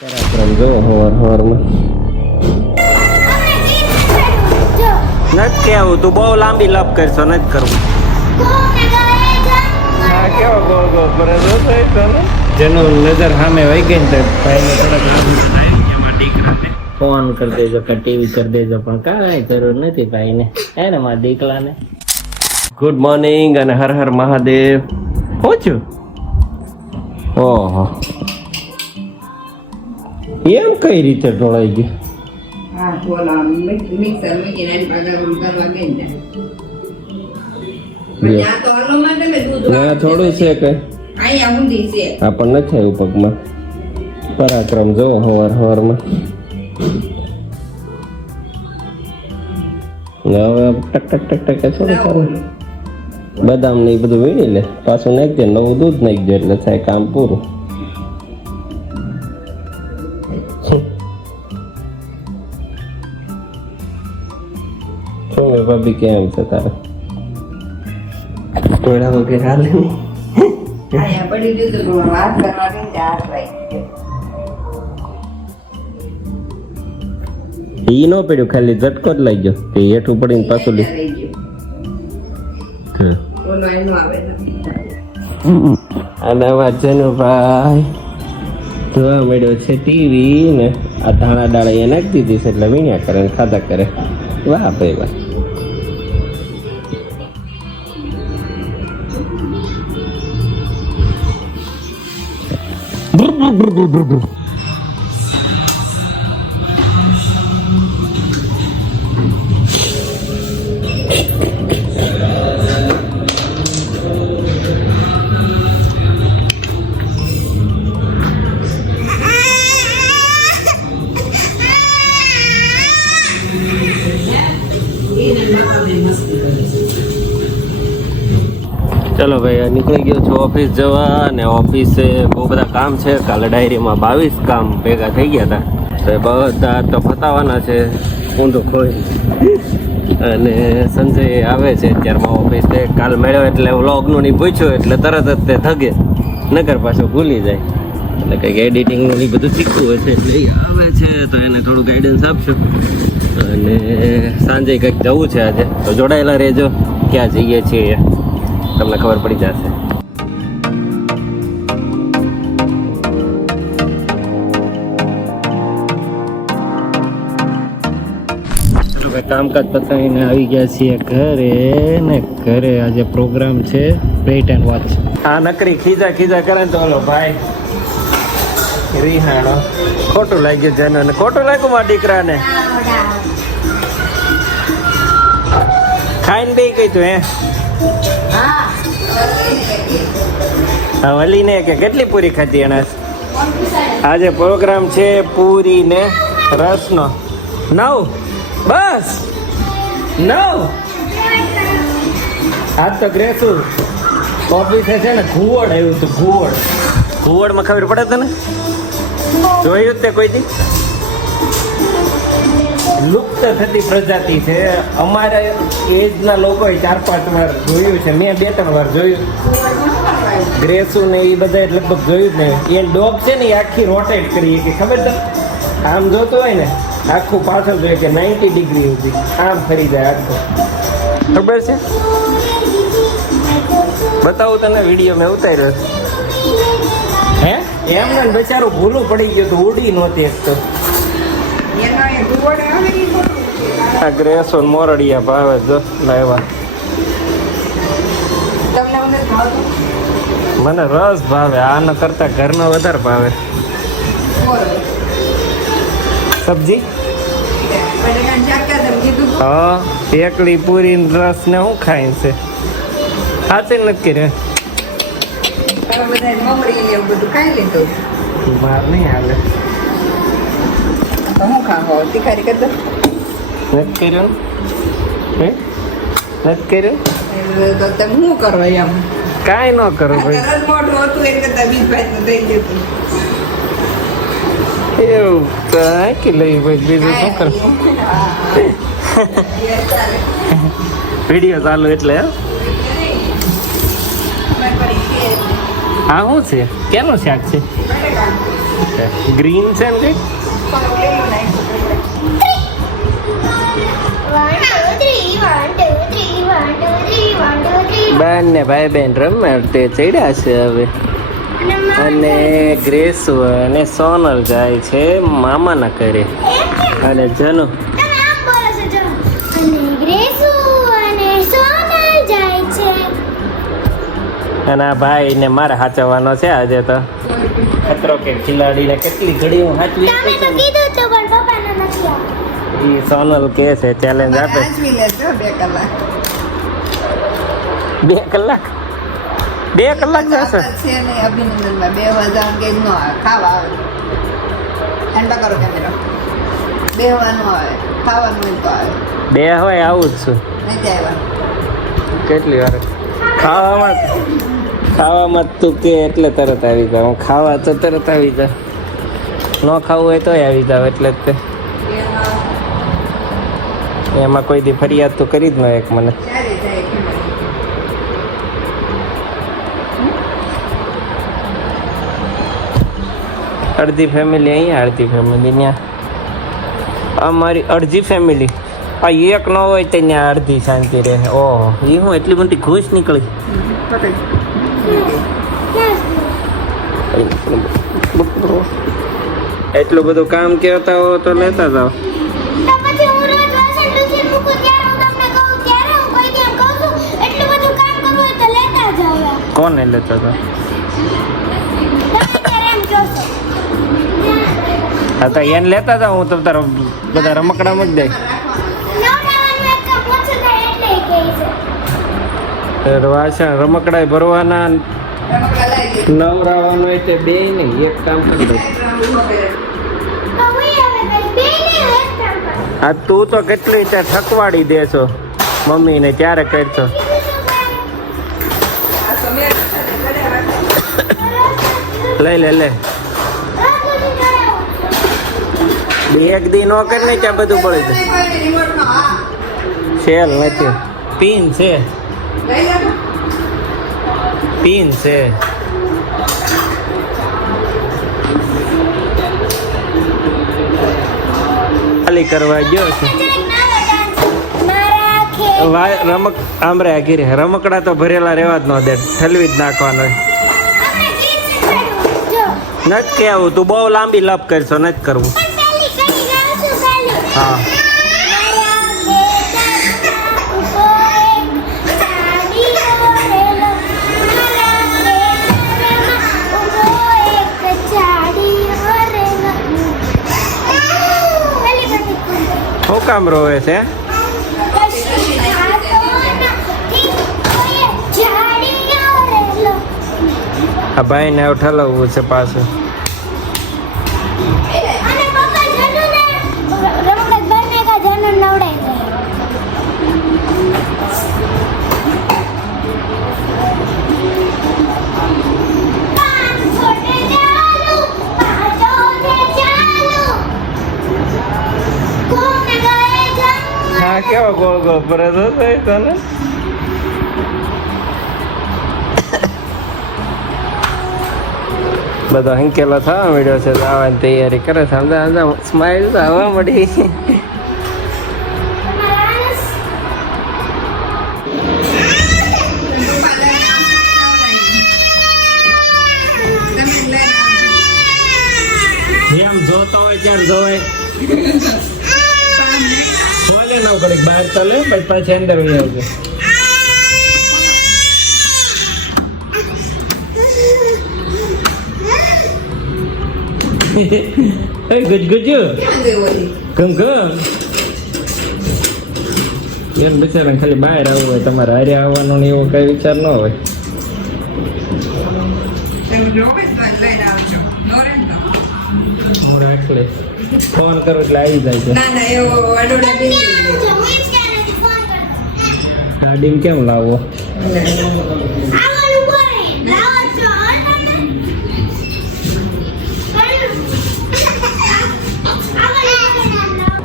પરાક્રમ જો હવારમાં નથી કેવું તું બહુ લાંબી લપ કરશો નથી કરવું. હા કેવો ગોળ ગોળ કરે તો ને જેનો નજર સામે વહી ગઈ ને ભાઈને થોડાક લાંબુ થાય એમાં દીકરાને ફોન કરી દેજો કે ટીવી કરી દેજો પણ કાંઈ જરૂર નથી ભાઈને હે ને મારા દીકરાને. ગુડ મોર્નિંગ અને હર હર મહાદેવ. પહોંચ્યું? ઓહો એમ કઈ રીતે ઢોળાઈ ગયું? હા બોલા મિક્સર મૂકીને આની પાછળ કરવા ગઈ ને ત્યાં તો આલો માટે મે દૂધ ના થોડું છે કે અહીંયા ઊંધી છે આ પણ નથી આવ્યું પગમાં. પરાક્રમ જો હવારમાં હવે ટક ટક ટક ટક થોડું સારું બદામ ને એ બધું વીણી લે પાછું નાખી દે નવું દૂધ નાખી દે એટલે થાય કામ પૂરું. શું ભાભી કેમ છે તારે? ટોળા વગેરે હાલે નહીં? અહીંયા પડી ગયું તો વાત કરવા ગઈ ને હાથ વાગી ગયો ઈ નો પડ્યું ખાલી ઝટકો જ લાગ્યો તે હેઠું પડીને પાછું લે. બોલો એનું આવે અને વાંચનુભાઈ જોવા મળ્યો છે ટીવી ને આ ધાણા ડાળા એ નાખી દીધી છે એટલે વીણ્યા કરે ને ખાધા કરે. વાહ ભાઈ વાહ. ચલો ભાઈ નીકળી ગયો છું ઓફિસ જવા અને ઓફિસે બહુ બધા કામ છે. કાલે ડાયરીમાં 22 કામ ભેગા થઈ ગયા હતા તો બધા તો પતાવવાના છે ઊંધું ખોઈ. અને સંજય આવે છે અત્યારમાં ઓફિસે. કાલ મળ્યો એટલે વ્લોગનું નહીં પૂછ્યું એટલે તરત જ તે થગે નગર પાછું ભૂલી જાય એટલે કંઈક એડિટિંગનું નહીં બધું શીખવું હોય છે એટલે આવે છે તો એને થોડું ગાઈડન્સ આપશો. અને સાંજે કંઈક જવું છે આજે તો જોડાયેલા રહેજો ક્યાં જઈએ છીએ તમને ખબર પડી જશે. કામકાજ પતાવીને આવી ગયા છીએ ઘરે ને ઘરે આજે પ્રોગ્રામ છે વેઇટ એન્ડ વોચ. આ નકરી ખીજા ખીજા કરે તો ઓલો ભાઈ રીહાણો ખોટું લાગ્યું છે અને ખોટું લાગ્યું મારા દીકરાને. ખાઈને બે કઈ તું હે વલીને કે કેટલી પૂરી ખાધી એને? આજે પ્રોગ્રામ છે પૂરી ને રસનો. 9 બસ 9 આજ તો ગ્રેસુ ઓફિસે છે ને ઘુવડ આવ્યું હતું. ઘુવડમાં ખબર પડે તને? જોયું તે કોઈ દી? લુપ્ત થતી પ્રજાતિ છે. અમારા એજના લોકોએ 4-5 વાર જોયું છે. મેં 2-3 વાર જોયું. ગ્રેસુ ને એ બધા લગભગ જોયું જ નહીં. એ ડોગ છે ને એ આખી રોટેટ કરી કે ખબર છે આમ જોતો હોય ને આખું પાછળ જોઈએ કે 90 ડિગ્રી સુધી આમ ફરી જાય આખું. ખબર છે? બતાવું તને વિડીયો મેં ઉતાર્યો હે એમને બચારું ભૂલું પડી ગયું તો ઉડી નહોતી એક તો. આ ગ્રેસો મોરડિયા ભાવે જો લાવ્યા. મને રસ ભાવે આના કરતા ઘરનો વધારે ભાવે. સબ્જી હા એકલી પૂરી રસ ને શું ખાય છે ખાતે નથી રે માર નહીં હાલે. નથી કર્યું નથી કર્યું શું કરો એમ કાંઈ ન કરો ભાઈ. મોટું હતું એ કરતા 20 થઈ ગયું એવું કાંઈ લઈ ભાઈ બીજું શું કર. વિડીયો ચાલુ એટલે આ શું છે? કેનું શાક છે? ગ્રીન છે ને કંઈક? બેન ને ભાઈ બેન રમે તે ચડ્યા છે હવે. અને ગ્રેસ અને સોનલ જાય છે મામાના ઘરે. અને જનુ અને આ ભાઈ ને મારે સાચવવાનો છે આજે તો. ખતરો કે ખિલાડીને કેટલી ઘડી હું સાચવી એ સોનલ કે છે ચેલેન્જ આપે. 2 કલાક 2 કલાક જશે. છે ને અભિનંદનમાં 2 વાગ્યા કે નો આવે ખાવા આવે ઠંડા કરો કેમેરા બેહવાનું આવે ખાવાનું હોય તો આવે 2 હોય આવું જ છું. નહીં જાય કેટલી વાર ખાવામાં તું કે એટલે તરત આવી જાવ. હું ખાવા તો તરત આવી જાવ. ન ખાવું હોય તોય આવી જાવ. એટલે જ તે એમાં કોઈ દી ફરિયાદ તો કરી જ ન એક મને. ક્યારે જાય કેમેરા અડધી ફેમિલી અહીંયા અડધી ફેમિલી ત્યાં. અમારી અડધી ફેમિલી આ એક ન હોય તો ત્યાં અડધી શાંતિ રહે. ઓહો એ હું એટલી બધી ઘૂસ નીકળી. એટલું બધું કામ કહેતા હો તો લેતા જાઓ. કોને લેતા હતા? હા તો એને લેતા જાઓ. હું તો તારા બધા રમકડા મૂકી દઈ. વાસણ રમકડા ભરવાના નવરાવાનું હોય તે 2 નહીં એક કામ કરી દઉં. હા તું તો કેટલી ત્યાં થકવાડી દેશો મમ્મીને ત્યારે કરશો. લે એક દી નો કરી ને ત્યાં બધું પડી જાય. સેલ નથી પિન છે ખાલી કરવા ગયો છે. આમરે ઘીરે રમકડા તો ભરેલા રહેવા જ ન દે. ઠલવી જ નાખવાનો. નથી કેવું તું બહુ લાંબી લપ કરશો. નથી કરવું. હા શું કામ રોવે છે? આ ભાઈ ને ઠલવવું છે પાછું. હા કેવો ગોળ ગોળ ફરે તો ને. બધો હંકેલો થવા મળ્યો છે. આવવાની તૈયારી કરે છે. સ્માઈલ તો આવવા મળી. જેમ જોતો હોય ત્યારે જોવાય. બોલે ના પડે બહાર ચાલે પછી પાછી અંદર વહી આવજો. ગજ ગમ એમ બિચારા ખાલી બહાર આવવું હોય. તમારે હારે આવવાનો ને એવો કઈ વિચાર ન હોય. હું રાખ લઈશ. ફોન કરો એટલે આવી જાય છે. ગાડીમાં કેમ લાવો?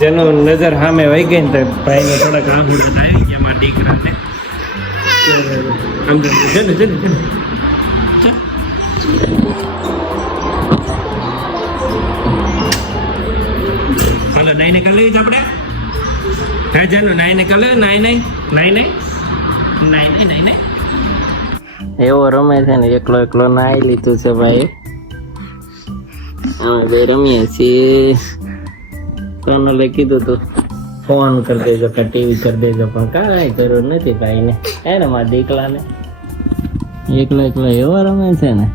જેનો નજર સામે વહી ગઈ ને તો ભાઈને થોડાક આંખુડા આવી ગયા મારા દીકરાને. નાઈને કરી લેવી છે આપણે હે જાનું નાઈને કરી લેવી નાઈ એવો રમે છે ને એકલો એકલો નાઈ લીધું છે ભાઈ અમે બે રમીએ છીએ કોનલે કીધું તું ફોન કરી દેજો કે ટીવી કરી દેજો પણ કાંઈ જરૂર નથી ભાઈ ને હે ને મારા દીકલાને એકલો એકલો એવો રમે છે ને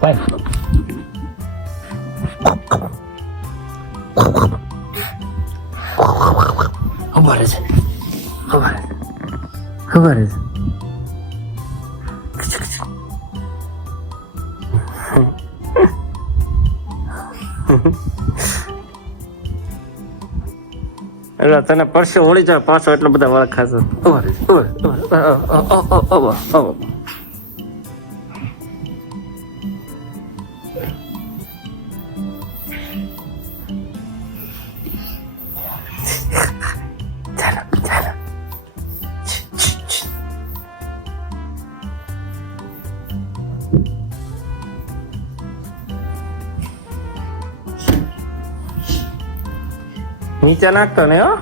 ભાઈ ખબર છે એટલે તને પરસે ઓળી જાય પાછો એટલો બધા વાળ ખાશો નીચે નાખતો ને હો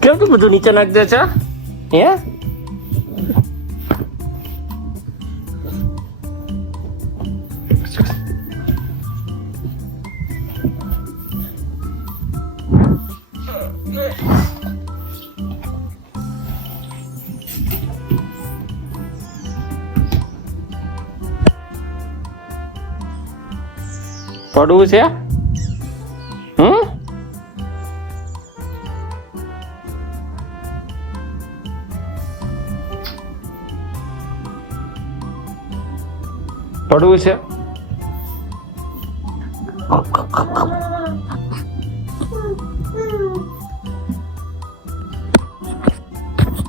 કેમ તું બધું નીચે નાખ દે છે હે પડવું છે પડવું છે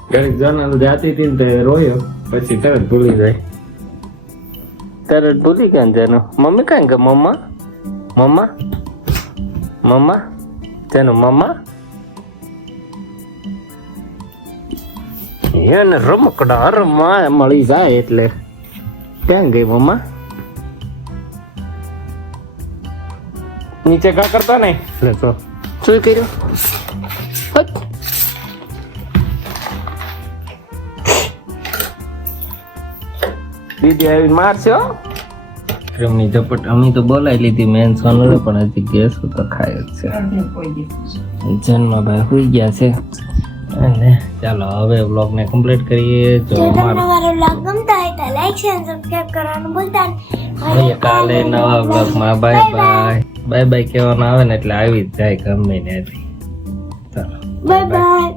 ક્યારેક જનલ જાતી હતી ને તે રોયો પછી તરત ભૂલી જાય તરત ભૂલી ગયા ને તેનું મમ્મી કાંઈ કે મમ્મા તેનું મમ્મા એને રમકડા રમવા મળી જાય એટલે ક્યાં ગઈ મમ્મા નીચે કા કરતા નહીં એટલે તો શું કર્યું દીદી આવીને મારશે પ્રેમની ઝપટ અમે તો બોલાવી લીધી મેન સોનલે પણ હજી ગેસ તો ખાય જ છે જન્મભાઈ સુઈ ગયા છે અને ચાલો હવે વ્લોગને કમ્પ્લીટ કરીએ જો અમારો વ્લોગ ગમતા હોય તો લાઈક શેર સબસ્ક્રાઇબ કરવાનું ભૂલતા નહીં કાલે નવા વ્લોગમાં બાય બાય કહેવાનું આવે ને એટલે આવી જ જાય ગમે ત્યાંથી ચાલો બાય બાય